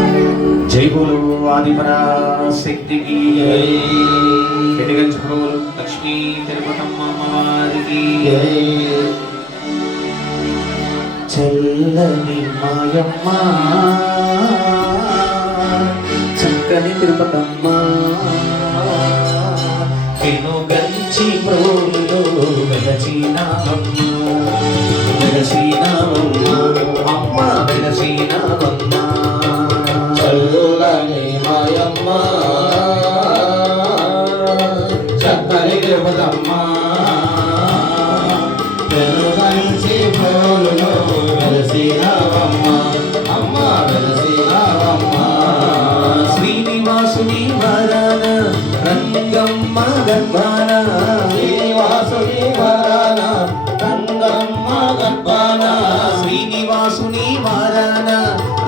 जय बोलो आदिपराशक्ति की जय। केटगंज प्रोल लक्ष्मी तिरुपतम्मा अम्मवारी की जय। చల్లని మాయమ్మ చక్కని తిరుపతమ్మ పెనుగంచి ప్రోలులో వెలసినావమ్మ వెలసినావమ్మ అమ్మ వెలసినావమ్మ చల్లని మాయమ్మ చక్కని తిరుపతమ్మ పెనుగంచి ప్రోలులో వెలసినావమ్మ అమ్మ వెలసినావమ్మ శ్రీనివాసుని వరన రంగమ్మ గర్భాన శ్రీనివాసుని వరన రంగమ్మ గర్భాన శ్రీనివాసుని వరన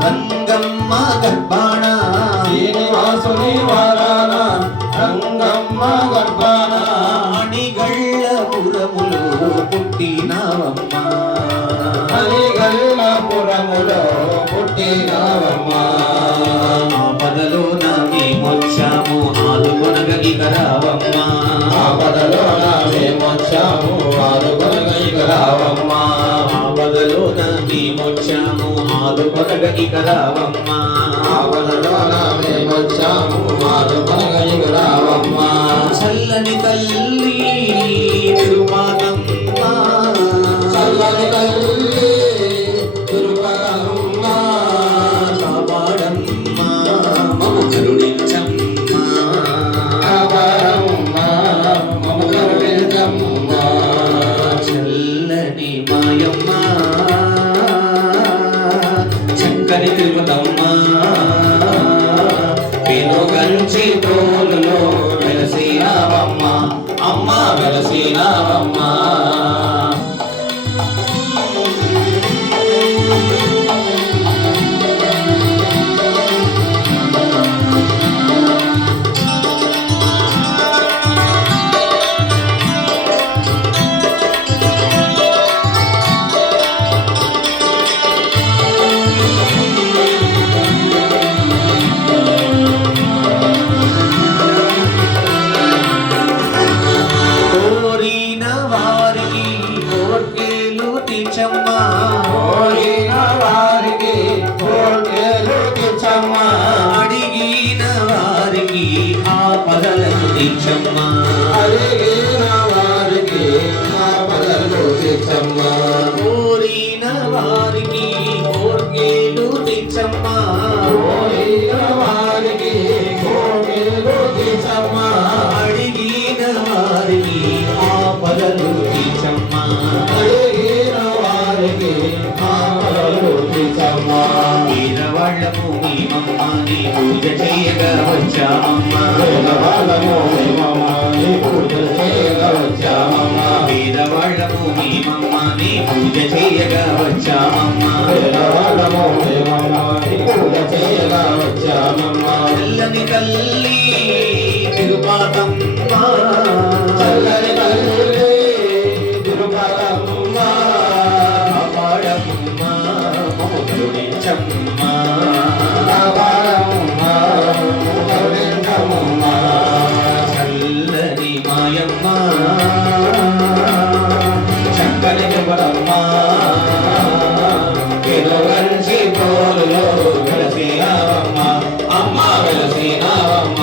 రంగమ్మ గర్భాన శ్రీనివాసుని వరన రంగమ్మ గర్భాన అణిగళ్ళ పురములో పుట్టినావమ్మ అలిగల్ల పురములో పుట్టినావమ్మ ఆపదలో నామే మొచ్చాము ఆదుకొనగలిగరావమ్మ ఆపదలో నామేమొచ్చాము ఆదుకొనగలిగరావమ్మ ఆపదలో నామే మొచ్చాము ఆదుకొనగలిగరావమ్మ ఆపదలో నామేమొచ్చాము ఆదుకొనగలిగరావమ్మ చల్లని తల్లి తిరుపతమ్మ చల్లని తల్లి తిరుపతమ్మ కాపాడమ్మ మమ్ము కరుణించమ్మ కాపాడమ్మ మమ్ము కరుణించమ్మ చల్లని మాయమ్మ చక్కని తిరుపతమ్మ పెనుగంచి తోలులో వెలసినావమ్మ అమ్మ వెలసినావమ్మ కోరిన వారికి కోర్కెలు తీర్చమ్మ కోరిన వారికి కోర్కెలు తీర్చమ్మ అడిగిన వారికి ఆపదలను తీర్చమ్మ అడిగిన వారికి ఆపదలు తీర్చమ్మ కోరిన వారికి కోర్కెలు తీర్చమ్మ కోరిన వారికి కోర్కెలు తీర్చమ్మ అడిగిన వారికి ఆపదలు తీర్చమ్మ అడిగిన వారికి ఆపదలు తీర్చమ్మ వీరవాళ్ళము మేమమ్మ నీ పూజ చేయగా వచ్చామమ్మ పేదవాళ్ళము మేమమ్మ నీ పూజ చేయగా వచ్చామమ్మ వీరవాళ్ళము మేమమ్మ నీ పూజ చేయగా వచ్చామమ్మ పేదవాళ్ళము మేమమ్మ నీ పూజ చేయగా వచ్చామమ్మ చల్లని తల్లి తిరుపతమ్మ చల్లని తల్లి తిరుపతమ్మ కాపాడమ్మ మమ్ము కరుణించమ్మ కాపాడమ్మ కరుణించమ్మ చల్లని మాయమ్మ చక్కని తిరుపతమ్మ పెనుగంచి తోలులో వెలసినావమ్మ అమ్మ వెలసినావమ్మ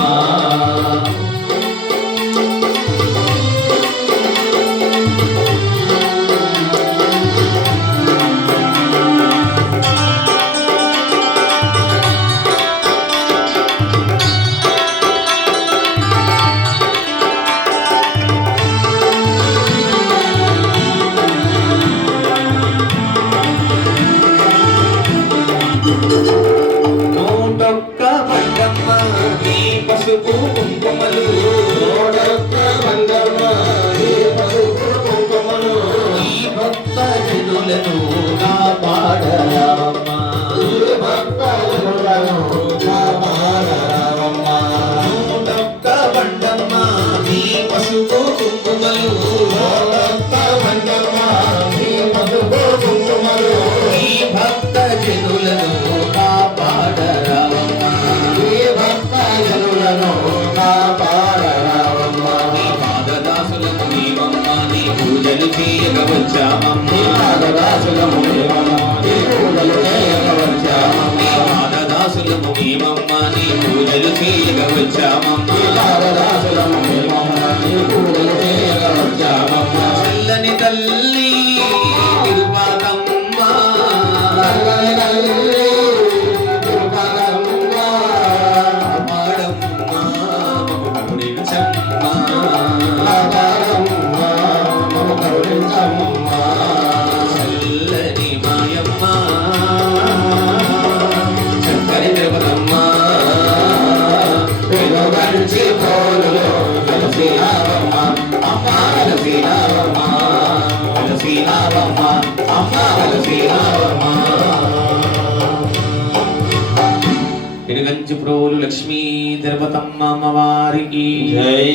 మేమమ్మ నీ పూజలు చేయగా వచ్చామమ్మ పాదదాసులము మేమమ్మ నీ పూజలు చేయగా వచ్చామమ్మ చల్లని తల్లి తిరుపాతమ్మ చల్లని తల్లి తిరుపతమ్మ పాడమ్మ మమ్ము కరుణించమ్మ పాదమ్మ మమ్ము కరుణించమ్మ చల్లని మాయమ్మ చక్కని తిరుపతమ్మ వెలుగంచి పోలులో వెలసినావమ్మ అమ్మ వెలసినావమ్మ వెలసినావమ్మ అమ్మ వెలసినావమ్మ ఇరుగంచి ప్రోలు లక్ష్మీ తిరుపతమ్మ అమ్మవారికి జై